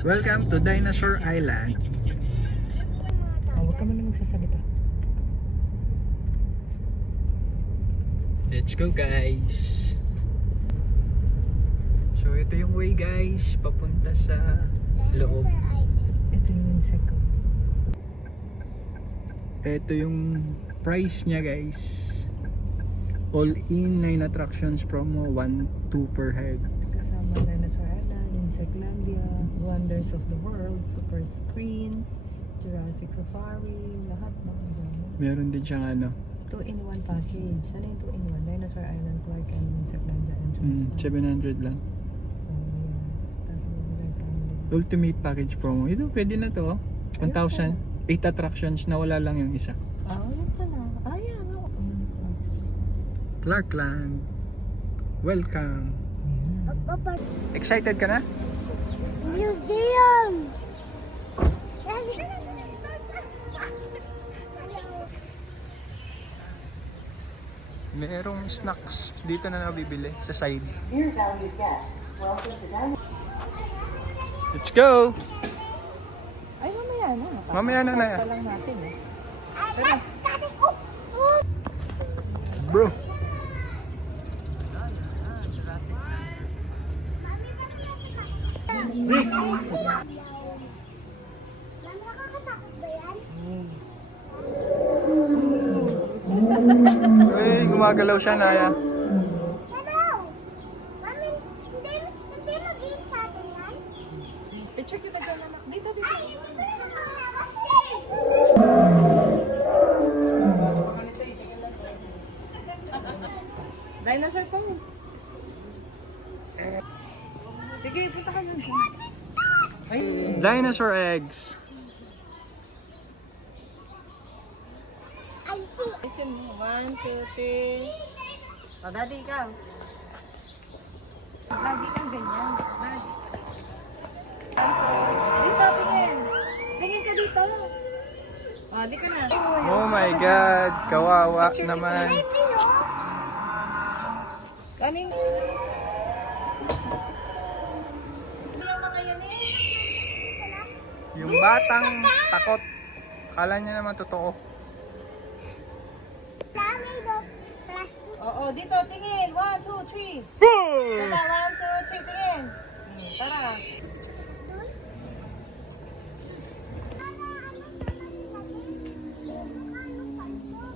Welcome to Dinosaur Island. Huwag ka muna magsasalita. Let's go guys. So ito yung way guys, papunta sa loob. Ito yung insect ko. Ito yung price niya guys. All in 9 attractions promo, 1-2 per head. Kasama Dinosaur Island, Insectlandia, Wonders of the World, Super Screen, Jurassic Safari, lahat ng Meron din siyang ano, 2-in-1 package. Ano yung 2-in-1? Dinosaur Island, Clark, and Insectlandia entrance. 700 lang. So yes, that's what I'm Ultimate package promo. Ito pwede na to. 1,000, 8 attractions na wala lang yung isa. ano pala? Ayan. Clarkland. Welcome. Excited ka na? Museum! Merong snacks dito na nabibili sa side. Let's go! Ay, mamaya na. Mamaya na na. Pa lang natin eh. Bro! Rick! Nakakatakot ba yan? Uy, gumagalaw siya, Naya. Hello! Mami, hindi mag-iit sa atin yan? Picture kita dyan, anak. Dito. Dinosaur pose. Sige, punta ka dyan. Dinosaur eggs. I see. Listen mo. 1, 2, 3. O, daddy, ikaw. Lagi kang ganyan. Lagi. Dito, tingin. Tingin ka dito. O, di ka na. Oh my God, kawawa naman. Kanin. Yung mga yan eh. Yung batang takot. Kala niya naman totoo. Dami do. Plastic. Oo, dito, tingin. 1, 2, 3. Boom! Diba? 1, 2, 3, tingin. Tara.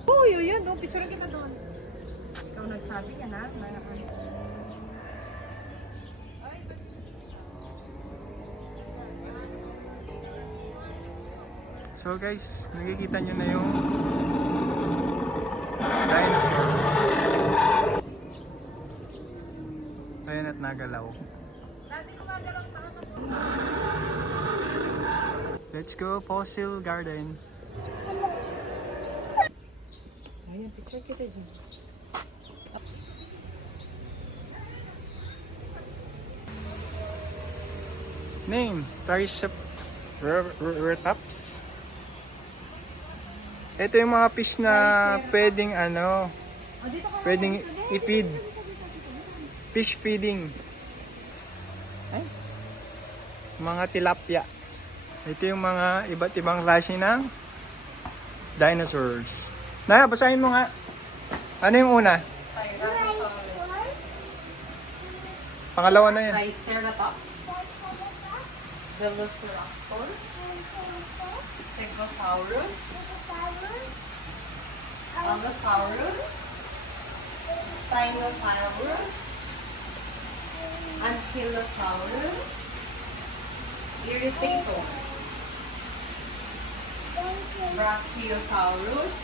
Oh, yun. Doon, picture kita doon. Ikaw nagsabi ka na. So guys, nakikita nyo na yung dinosaur. Ayan at nagalaw. Let's go Fossil Garden. Ayan, picture kita dyan. Name, Triceratops. Ito yung mga fish na pwedeng ano, pwedeng i-feed. Fish feeding. Ay. Mga tilapia. Ito yung mga iba't ibang klase ng dinosaurs. Naya, basahin mo nga. Ano yung una? Pangalawa na yan. Triceratops. Velociraptor. Stegosaurus. Allosaurus. Spinosaurus. Ankylosaurus. Irritator. Brachiosaurus.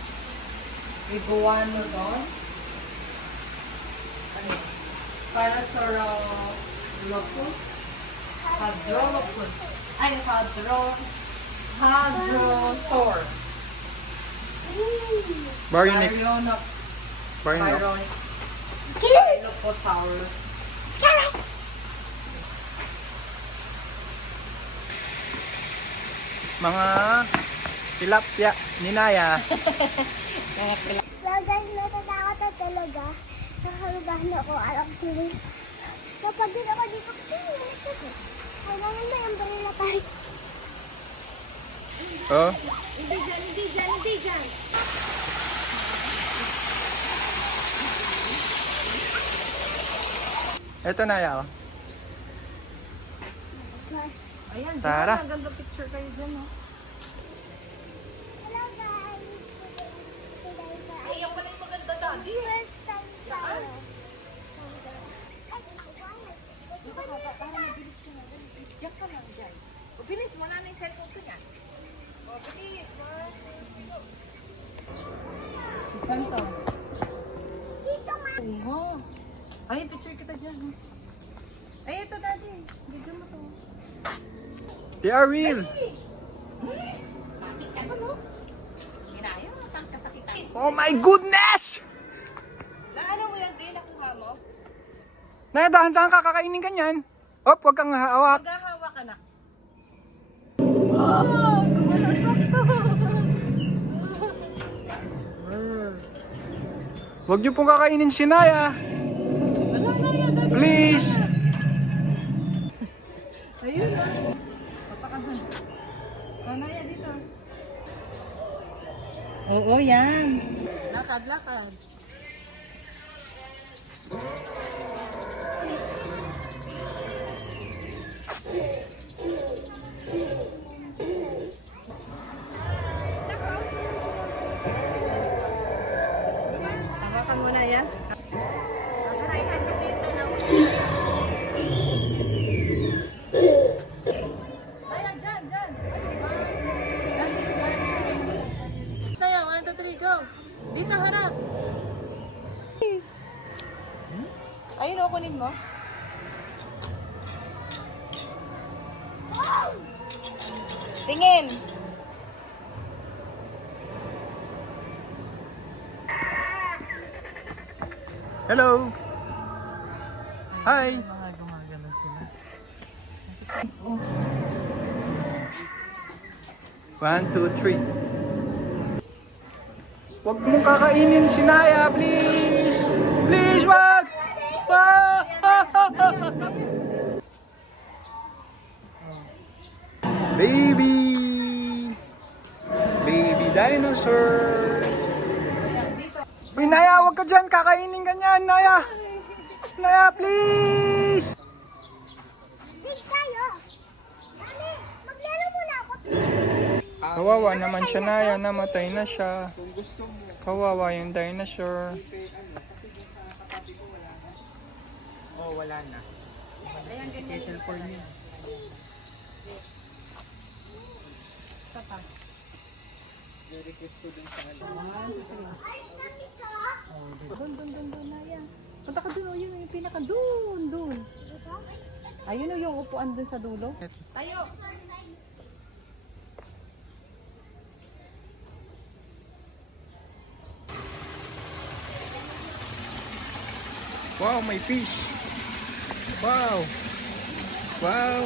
Iguanodon. Parasaurolophus. Hadrolophus. Ay, Hadrosaur. Baryonyx. Baryonyx. Dilophosaurus. Mga tilapia ni Naya. Guys, natatakot na talaga. Nakalubahan ako. Alam ko sila. Kapag din ako dito, kailangan na yung barila tayo. Oh. Hindi dyan, hindi dyan, hindi dyan. Ito na yaw. Ayan, Tara. dyan. Ganda picture kayo dyan, no? Hello guys. Today guys. Ay, yung pala yung maganda daddy. First time tayo. Diyan ka lang dyan. O, bilis mo na yung cellphone ko niya. O, bilis. Saan to? Dito nga. Oo. Ay, picture kita dyan. Ha? Ay, ito daddy. Bigyan mo to. They are real. Oh my goodness! Naano mo yan, din? Nakuha mo? Dahan-dahan ka, kakainin ka niyan. Op, huwag kang hawak. Maghahawa ka na. Huwag niyo pong kakainin si Naya. Wala na yan, daddy. Please. Ayun na. Papakasan. Kanaya dito. Oo, yan. Lakad, lakad. Hawakan mo na yan. Ayan, dyan, dyan. Tayo, 1, 2, 3, go. Dito, harap. Ayun, kunin mo. Tingin. Hello. Hi. Gumagano sila. 1, 2, 3. Huwag mong kakainin si Naya, please. Please, wag. Ah! Baby. Baby dinosaurs. Uy, Naya, huwag ka dyan. Kakainin ka niyan, Naya. Naya, please. Big tayo. Dali, maglaro muna ako. Kawawa naman siya, Naya. Namatay na siya. Kawawa yung dinosaur. Oh, wala na. Settle for me. Punta ka dun, yun yung pinaka dun. Ayun o yung upuan dun sa dulo. Tayo. Wow, may fish. Wow. Wow.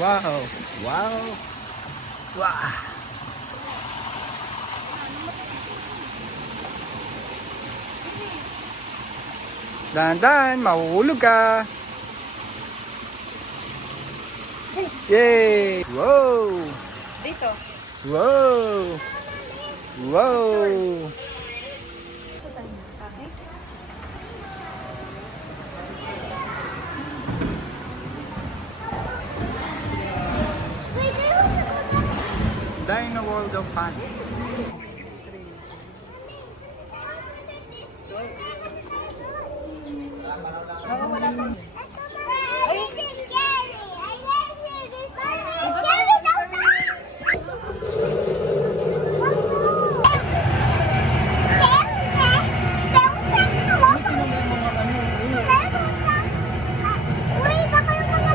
Wow. Wow. Wow. Dahan-dahan, mahuhulog ka. Yay! Wow! Dito. Wow! Wow! Dino World of Fun. This is scary. I never see this. It's scary. Uy, baka yung mga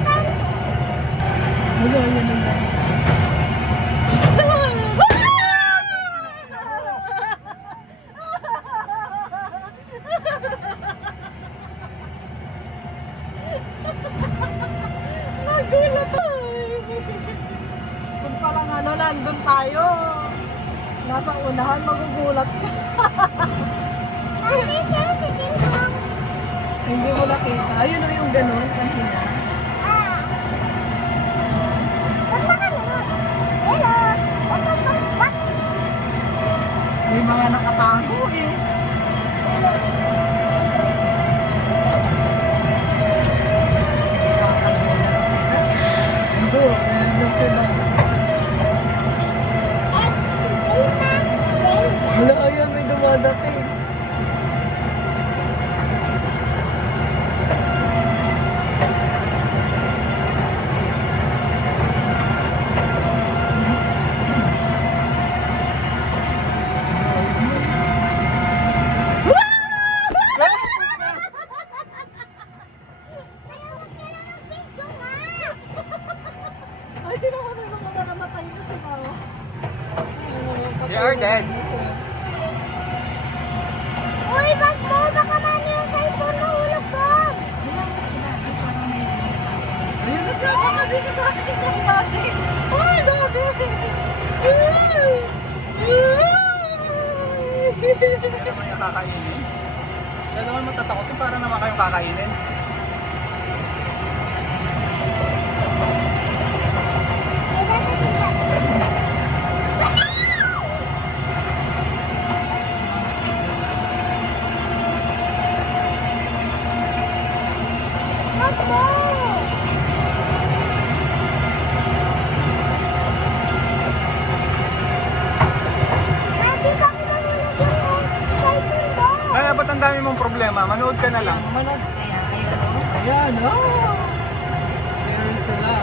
Nagulat ko. Kung palang nandun tayo. Nasa unahan, magugulat ka. Mami, siya si King Kong. Hindi mo nakita. Ayun o yung ganun, kanina. Punta ka na. Hello. They are dead. Uy, bag mo! Baka mano yung cellphone na hulog doon! Ayun na siya, baka dito sa akin yung natin. Ay, dati! Siya naman yung kakainin. Siya naman matatakot yung para naman kayong kakainin. Bag mo! Dati baka mahulog yung cellphone doon! Kaya ba't ang dami mong problema? Manood ka na lang. Manood kaya, ano? Ayan, oh! Meron sila.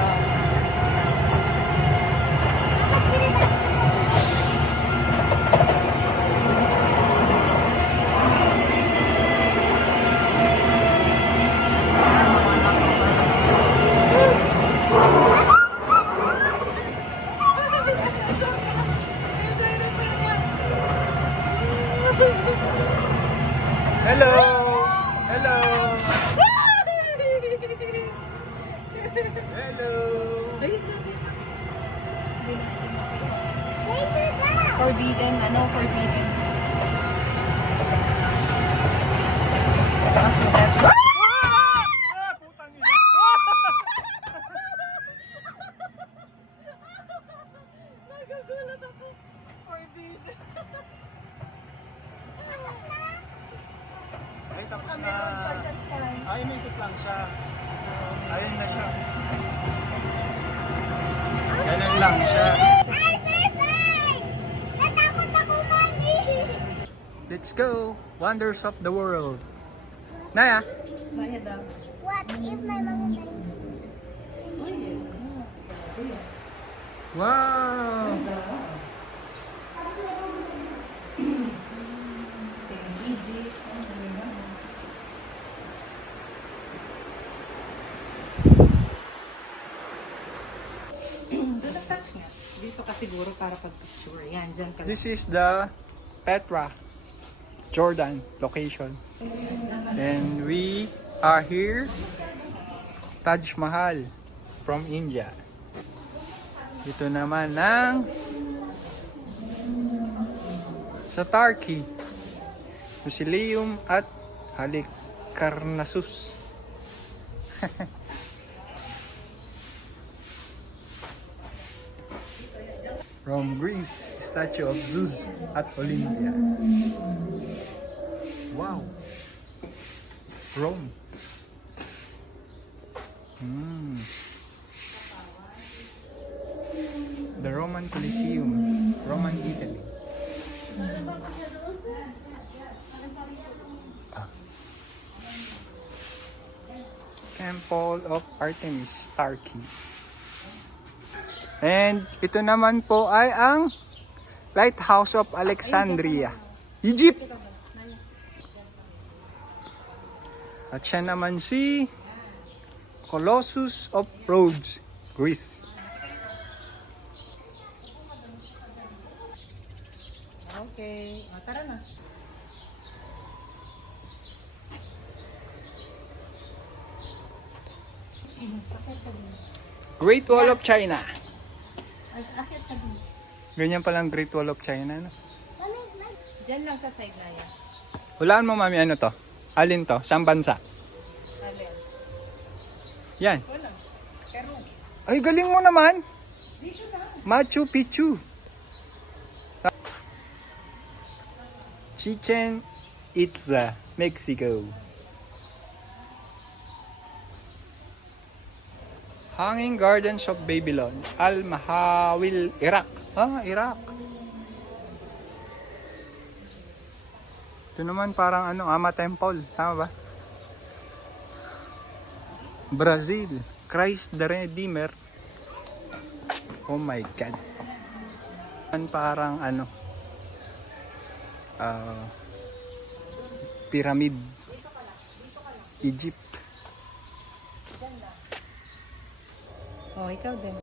Hello! Hello! Hello! Danger ka! Forbidden, forbidden. Mas maganda. Ah! Putang ina! Nagagulat ako. Forbidden. Ay, tapos na. Ay, may ikot lang siya. Ayun na siya. Ganun lang siya. Ay, surprise! Natakot ako, Mami! Let's go! Wonders of the world. Naya? Kaya daw. What if my mama dies? Wow! Doon ang touch niya. Dito ka siguro para pag-picture. Yan, dyan ka. This is the Petra Jordan location. And we are here, Taj Mahal from India. Dito naman ng sa Turkey, Museum at Halikarnassus. From Greece, statue of Zeus at Olympia. Wow. Rome. The Roman Colosseum, Roman Italy. Temple of Artemis, Turkey. And ito naman po ay ang Lighthouse of Alexandria, Egypt. At siya naman si Colossus of Rhodes, Greece. Okay. Tara na. Great Wall of China. Akit ka din. Ganyan palang Great Wall of China. No? Diyan lang sa side na yan. Hulaan mo, mami, ano to? Alin to? Saan bansa? Alin? Yan. Wala. Peru. Ay, galing mo naman. Dito na. Machu Picchu. Chichen Itza, Mexico. Hanging Gardens of Babylon, Al-Mahawil, Iraq. Iraq. Ito naman parang Ama Temple. Tama ba? Brazil, Christ the Redeemer. Oh my God. Parang pyramid. Egypt. Oh, ikaw din.